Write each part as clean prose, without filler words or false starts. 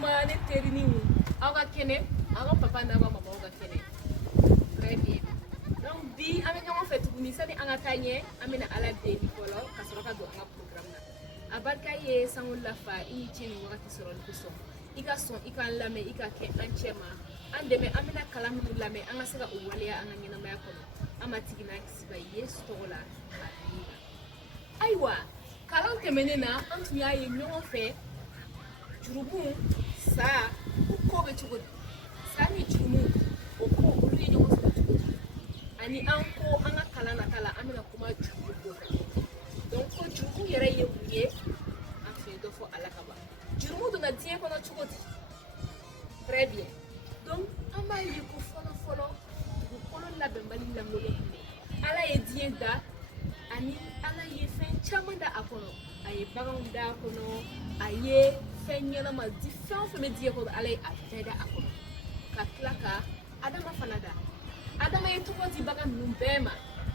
kuma ne terini aw ka kɛnɛ aw ka papa n'a ka mamaw ka kɛnɛ très bien donc bi an bɛ ɲɔgɔn fɛ tuguni sani an ka taa ɲɛ an bɛna ala deli fɔlɔ ka sɔrɔ ka don an ka programme na a barika ye sango lafa i ni ce nin wagati sɔrɔli kosɔn i ka sɔn i k'an lamɛn i ka kɛ an cɛ ma an dɛmɛ an bɛna kalan minnu lamɛn an ka se ka o waleya an ka ɲɛnamaya kɔnɔ an ma tigi n'a kisiba yesu tɔgɔ la amina ayiwa kalan tɛmɛnen na an tun y'a ye ɲɔgɔn fɛ jurumu sa o ko bɛ cogo di sa ni jurumu o ko olu ye ɲɔgɔn sɔrɔ cogo di ani an ko an ka kalan nata la an bɛna kuma jurumu ko kan donc ko jurumu yɛrɛ ye mun ye an fɛ dɔ fɔ ala ka ban jurumu donna diɲɛ kɔnɔ cogo di très bien donc an b'a ye ko fɔlɔ dugukolo labɛnbali langolo ala ye diɲɛ da ani ala ye fɛn caman da a kɔnɔ a ye baganw da a kɔnɔ a ye fɛn ɲɛnama di fɛn o fɛn bɛ diɲɛ kɔnɔ ala ye a bɛɛ da a kɔnɔ ka tila ka adama fana da adama ye tɔgɔ di bagan ninnu bɛɛ ma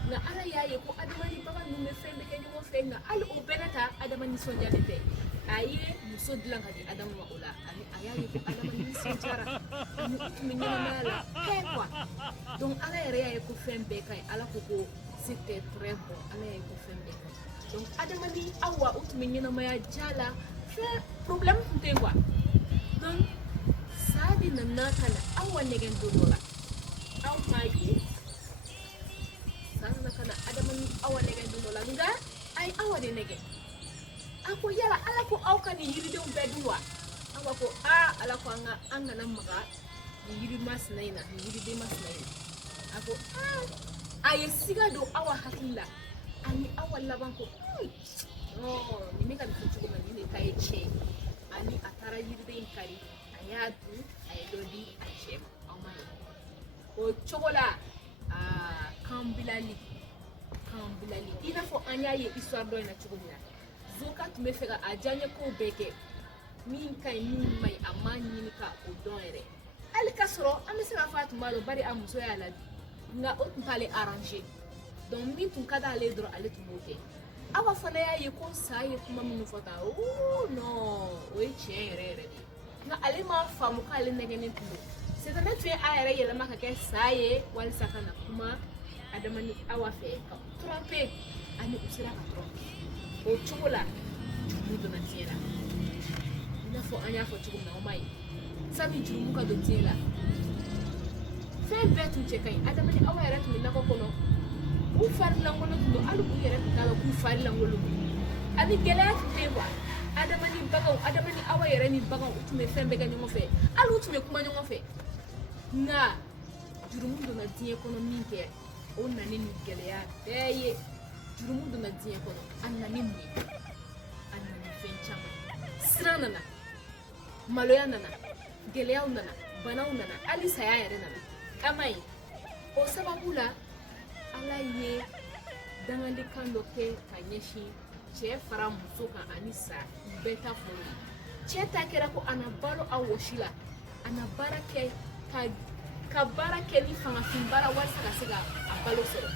nka ala y'a ye ko adama ni bagan ninnu bɛ fɛn bɛ kɛ ɲɔgɔn fɛ nka hali o bɛɛ n'a ta adama nisɔndiyalen tɛ a ye muso dilan ka di adama ma o la ani a y'a ye ko adama nisɔndiyara ani u tun bɛ ɲɛnamaya la bɛɛ quoi donc ala yɛrɛ y'a ye ko fɛn bɛɛ ka ɲi ala ko ko c'était très bon ala y'a ye ko fɛn bɛɛ ka ɲi donc adama ni awa u tun bɛ ɲɛnamaya ja la fɛn problème tun tɛ quoi donc saa de nana ka na awa nɛgɛn don dɔ la aw m'a ye saa nana ka na adama ni awa nɛgɛn don dɔ la nka a ye awa de nɛgɛ a ko yala ala ko aw ka nin yiridenw bɛɛ dun wa awa ko ala ko an kana maga nin yiri masina in na nin yiriden masina in na a ko a ye siga don awa hakili la ani awa laban ko nin bɛ ka nin fɔ cogo min nin de ta ye tiɲɛ ani a taara yiriden in kari a y'a dun a ye dɔ di a cɛ ma aw ma ye o cogo la kan bilali i n'a fɔ an y'a ye histoire dɔ in na cogo min na Zoka tun bɛ fɛ ka a diyaɲɛ kow bɛɛ kɛ min ka ɲi min ma ɲi a m'a ɲini ka o dɔn yɛrɛ hali ka sɔrɔ an bɛ se k'a fɔ a tun b'a dɔn bari a muso y'a ladi nka o tun t'ale arranger donc min tun ka d'ale dɔrɔn ale tun b'o kɛ awa fana y'a ye ko sa ye kuma minnu fɔ tan non o ye tiɲɛ yɛrɛ yɛrɛ de nka ale m'a faamu k'ale nɛgɛnnen tun don c'est que ne tun ye a yɛrɛ yɛlɛma ka kɛ sa ye walisa ka na kuma adama ni awa fɛ ka tromper ani u sera ka tromper o cogo la jurumu donna diɲɛ la i n'a fɔ an y'a fɔ cogo min na o ma ye sani jurumu ka don diɲɛ la fɛn bɛɛ tun cɛ ka ɲi adama ni awa yɛrɛ tun bɛ nakɔ kɔnɔ u fari lankolon tun don hali u yɛrɛ tun t'a dɔn k'u fari lankolon ani gɛlɛya tun tɛ yen quoi adama ni baganw adama ni awa yɛrɛ ni baganw u tun bɛ fɛn bɛɛ kɛ ɲɔgɔn fɛ hali u tun bɛ kuma ɲɔgɔn fɛ nka jurumu donna diɲɛ kɔnɔ min kɛ o nana ni gɛlɛya bɛɛ ye jurumu donna diɲɛ kɔnɔ a nana ni mun ye a nana ni fɛn caman siran nana maloya nana gɛlɛyaw nana banaw nana hali saya yɛrɛ nana a ma ye o sababu la ala ye dangalikan dɔ kɛ ka ɲɛsin cɛ fara muso kan ani sa bɛɛ ta fɔlɔ ye cɛ ta kɛra ko a na balo a wɔsi la a na baara kɛ ka baara kɛ ni fangafin baara walasa ka se ka a balo sɔrɔ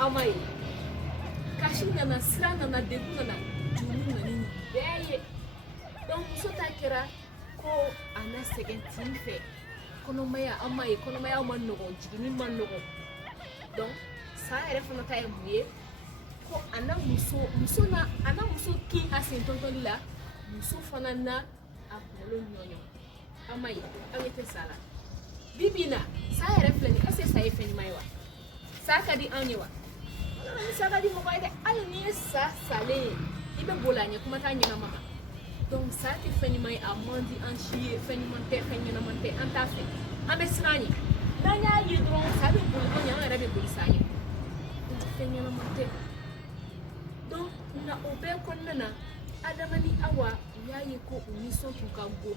a ma ye kasi nana siran nana degun nana jurumu nana ni bɛɛ ye donc muso ta kɛra ko a na sɛgɛn tin fɛ kɔnɔmaya an ma ye kɔnɔmaya ma nɔgɔn jiginni ma nɔgɔn donc sa yɛrɛ fana ta ye mun ye ko a na muso kin a sen tɔntɔnni la muso fana na a kunkolo ɲɔɲɔ an ma ye an ye tɛ sa la bibi na sa yɛrɛ filɛ nin est ce que sa ye fɛn ɲuman ye wa sa ka di anw ye wa ni sa ka di mɔgɔ ye dɛ hali n'i ye sa salen ye i bɛ boli a ɲɛ kuma t'a ɲɛnama ma donc sa tɛ fɛn ɲuman ye a man di an si ye fɛn ɲuman tɛ fɛn ɲɛnama tɛ an t'a fɛ an bɛ siran ɲɛ n'an y'a ye dɔrɔn sa bɛ boli an ɲɛ an yɛrɛ bɛ boli sa ɲɛ fɛn ɲɛnama tɛ donc nka o bɛɛ kɔnɔna na adama ni awa u y'a ye ko u nisɔn tun ka go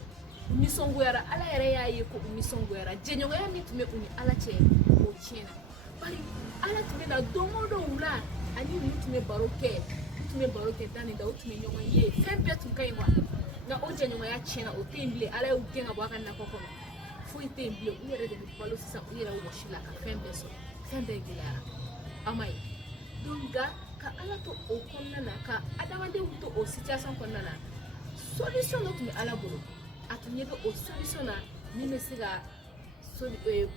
u nisɔngoyara ala yɛrɛ y'a ye ko u nisɔngoyara jɛɲɔgɔnya min tun bɛ u ni ala cɛ o tiɲɛna bari ala tun bɛ na don o don wula ani ninnu tun bɛ baro kɛ da ni da u tun bɛ ɲɔgɔn ye fɛn bɛɛ tun ka ɲi wa nka o jɛɲɔgɔnya tiɲɛna o tɛ yen bilen ala y'u gɛn ka bɔ a ka nakɔ kɔnɔ foyi tɛ yen bilen u yɛrɛ de bɛ balo sisan u yɛrɛ wɔsi la ka fɛn bɛɛ sɔrɔ fɛn bɛɛ gɛlɛyara a ma ye donc nka ka ala to o kɔnɔna na ka adamadenw to o situation kɔnɔna na solution dɔ tun bɛ ala bolo atunya be o solution na ni me siga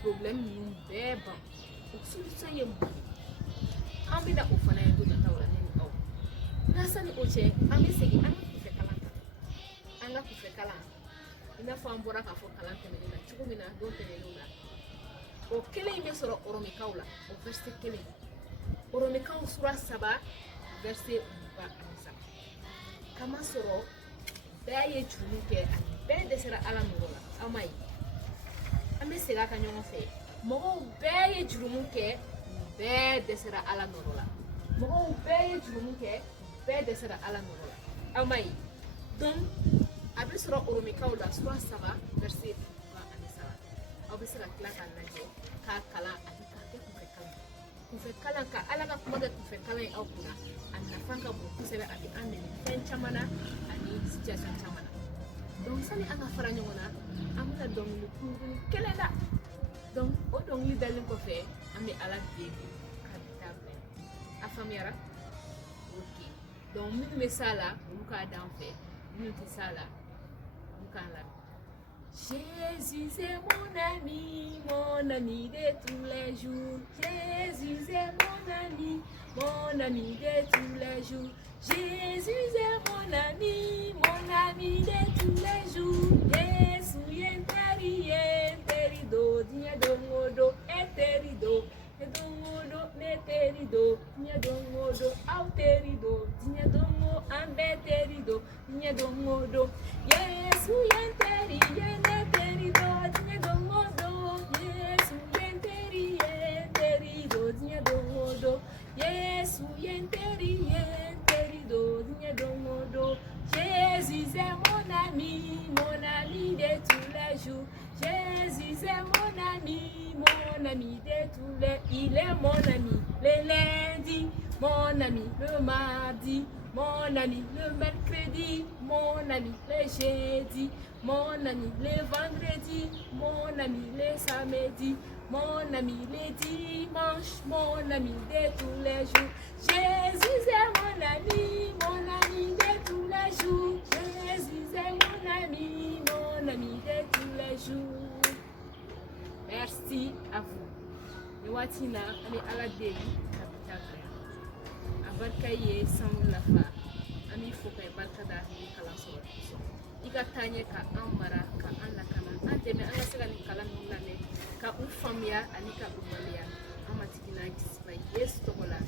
problem ni beba o solution ye mo ambida o fana do na tawla ni aw nasani o che ami segi an ku fe kalanta anga ku fe kalanta ina fa mbora ka fo kalanta ne na chugo mina do te ne na o kele me soro oromi kaula o verset kele oromi kaw sura 7 verset 4 kama soro baye chunu ke be desera ala norola amai ame sega ka nyongo fe mo baye chunu ke be desera ala norola mo baye chunu ke be desera ala norola amai donc abe soro oromi kaula sura 7 verset 4 abe sera kla kan naje ka kala adika ke ku fe kala ka ala ka kuma ga ku fe kala au kuna anna fanga bu kusebe abi ande fen chamana ani situation chamana donc sani anga fara nyona amna dong lu kungu kelenda donc o dong li dalin ko fe ami ala bebi kabitable afamiara ok donc mi mesala muka dan fe mi sala muka la Jésus est mon ami de tous les jours. Jésus est mon ami de tous les jours. Jésus est mon ami de tous les jours. Jésus est terido, dia dongodo, eterido, edongodo, neterido, dia dongodo, auterido, dia dongo, ambeterido, dia dongodo. Yesu yenteri, yeneterido, dia dongodo. Yesu yenteri, yeterido, dia dongodo. Yesu yenteri, yeterido, dia dongodo. Jésus est mon ami de tous les jours. Jésus est mon ami de tous les. Il est mon ami le lundi, mon ami le mardi, mon ami le mercredi, mon ami le jeudi, mon ami le vendredi, mon ami le samedi, mon ami le dimanche, mon ami de tous les jours. Jésus est mon ami de tous les jours. Jésus est mon ami de tous les jours. Merci à vous. Et watina ami ala deyi kabitaka abarkaye sans la fa ami foka barkada ni kala so iga tanye ka amara ka alla kana anteme anga sega ni kala nunane ka ufamia anika umalia amatikina kispa yesu tobola